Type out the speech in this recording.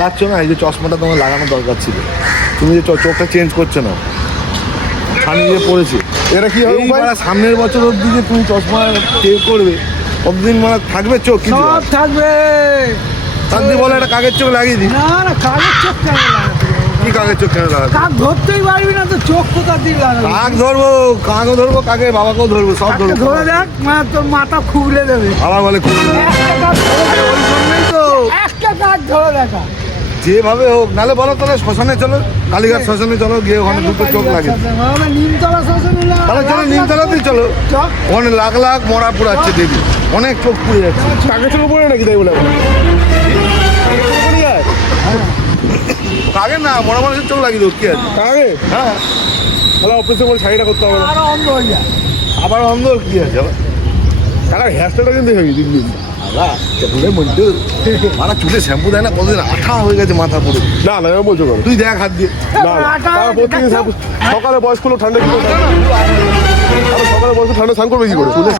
লাগাচ্ছ না, এই যে চশমাটা তোমার লাগানো দরকার ছিল। তুমি যে চোখটা চেঞ্জ করছো না, ছানি দিয়ে পড়েছে। এটা কি হবে ভাই? সামনের বছর অব্দি যে তুমি চশমা চেঞ্জ করবে, কতদিন মানে থাকবে চোখ? কিছু সব থাকবে। তার দিয়ে বলে একটা কাগের চোখ লাগিয়ে দিই। না না, কাগের চোখ কেন লাগাতে হবে? কি কাগের চোখ কেন লাগাতে? কাক ধরতেই পারবি না তো চোখ কোথা দিয়ে লাগাবি? কাক ধরবো, কাকও ধরবো, কাকে বাবাকেও ধরবো, সব কাককে ধরবো। ধরে দেখ, মানে তোর মাথা খুবলে দেবে। আবার বলে খুব একটা কাক ধরে দেখ। ওই জন্যই তো একটা কাক ধরে দেখা। যেভাবে হোক, নালে বলো তাহলে শ্মশানে চলো, কালীঘাট শ্মশানে চলো, গিয়ে ওখানে দুটো চোখ লাগে। নিমতলা শ্মশানে না, তাহলে চলো নিমতলাতেই চলো, চল। ওখানে লাখ লাখ মরা পুড়াচ্ছে দেবী, অনেক চোখ পুড়ে যাচ্ছে। কাকে চোখে পড়ে নাকি তাই বলে? কাকে না, মরা মানুষের চোখ লাগিয়ে দেবো, কি আছে? কাকে? হ্যাঁ, তাহলে অপারেশন করে শাড়িটা করতে হবে না। আরো অন্ধ হয়ে যায়। আবার অন্ধ কি আছে আবার? কাকার হেয়ারস্টাইলটা কিন্তু হেভি দিন দিন। মানে চুলে শ্যাম্পু দেয় না, কতদিন আঠা হয়ে গেছে মাথা পুরো। না না, আমি বলছো কেন? তুই দেখ হাত দিয়ে। না না, তারা প্রতিদিন সকালে বয়স্ক লোক ঠান্ডা কি করে? সকালে বয়স্ক ঠান্ডা স্নান করবে কি করে?